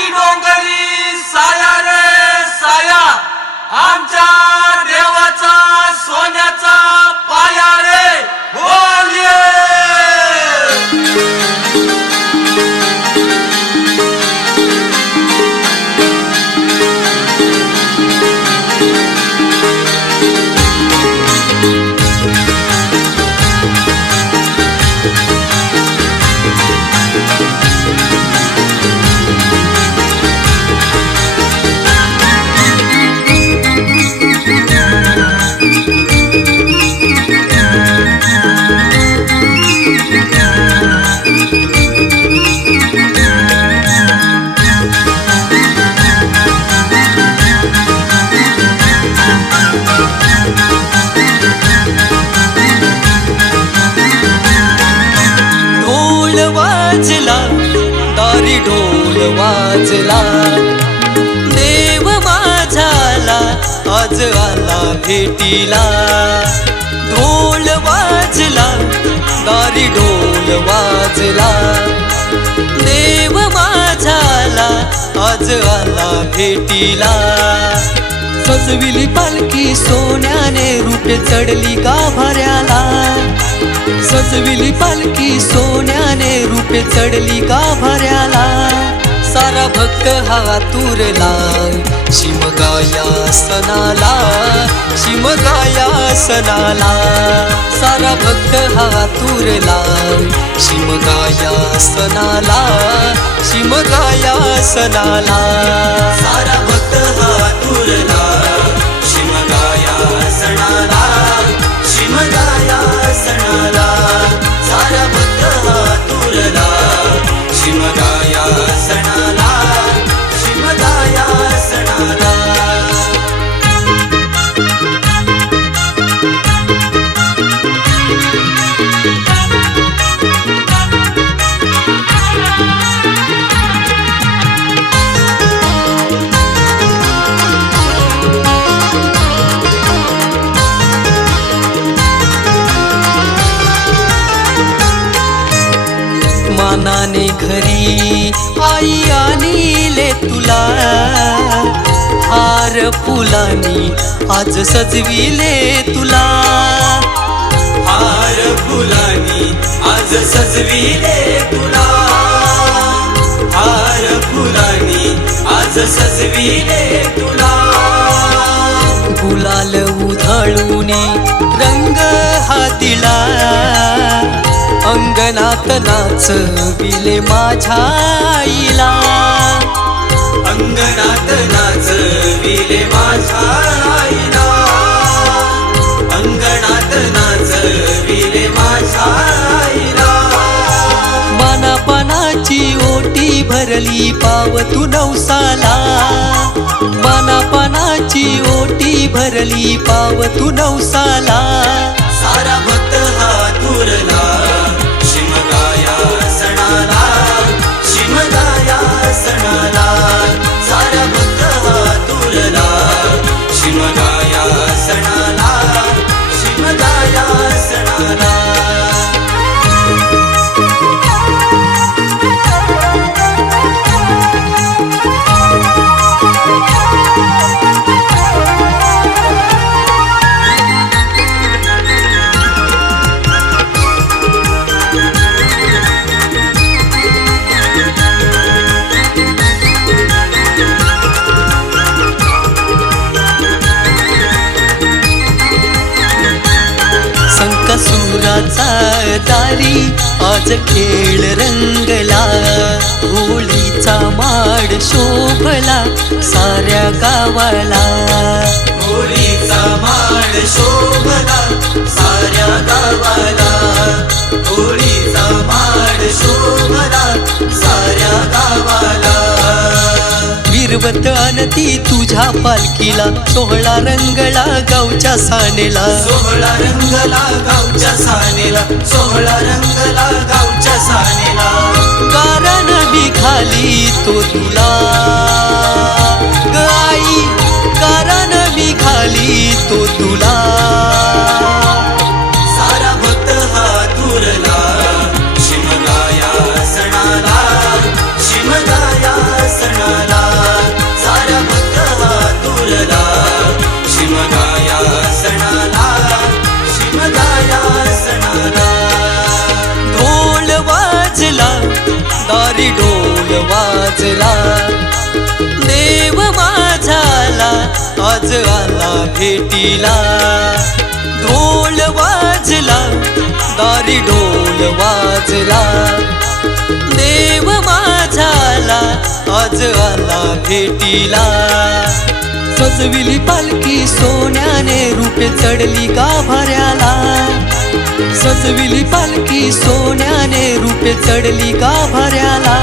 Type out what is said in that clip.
माती डोंगरी साया रे साया, आमच्या देवाचा सोन्याचा पाया रे बोलिये. वाजला दारी ढोल वाजला, देव माझाला आज आला भेटीला. ढोल वाजला दारी ढोल वाजला, देव माझाला आज आला भेटीला. सजविली पालखी सोन्याने रूपे चढली गाभाऱ्याला, सजविली पालखी सोन्याने रूपे चढली गाभाऱ्याला. सारा भक्त हा तुरला शिमगाया सणाला, शिमगाया सणाला. सारा भक्त हा तुरला शिमगाया सणाला, शिमगाया सणाला. सारा भक्त हा तुरला शिमगाया सणाला, शिमगाया सणाला. सारा भक्त हा तुरला शिमगाया सणाला, शिमगाया सणाला. मानाने घरी आई आणीले तुला, हार फुलानी आज सजविले तुला. हार फुलानी आज सजविले तुला, हार फुलानी आज सजविले तुला. गुलाल उधळूनी रंग हा दिला, अंगणात नाचविले माझ्या आईला. अंगणात नाचविले माझ्या आईला, अंगणात नाचविले माझ्या आईला. मानापानाची ओटी भरली पाव तू नवसाला, मानापानाची ओटी भरली पाव तू नवसाला. सारा भक्त हा तुरला शिमगाया सणाला, शिमगाया सणाला. सारा भक्त हा तुरला शिमगाया सणाला, शिमगाया सणाला. संकसुराचा दारी आज खेळ रंगला, होळीचा माड शोभला साऱ्या गावाला. होळीचा माड शोभला साऱ्या गावाला, होळीचा माड शोभला साऱ्या गावाला. विरवत आणती तुझ्या पालखीला, सोहळा रंगला गावच्या सानेला. सोहळा रंगला गावच्या सानेला, सोहळा रंगला गावच्या सानेला. गारण बी खाली तो तुला ग आई, गारण बी खाली तो तुला. सारा भक्त हा तुरला शिमगाया सणाला, शिमगाया सणाला. वाजला देव माझाला आज आला भेटीला ढोल वाजला दारी ढोल वाजला देव माझाला आज आला भेटीला सजविली पालखी सोन्याने रूपे चढली गाभाऱ्याला सजविली पालखी सोन्याने रूपे चढली गाभाऱ्याला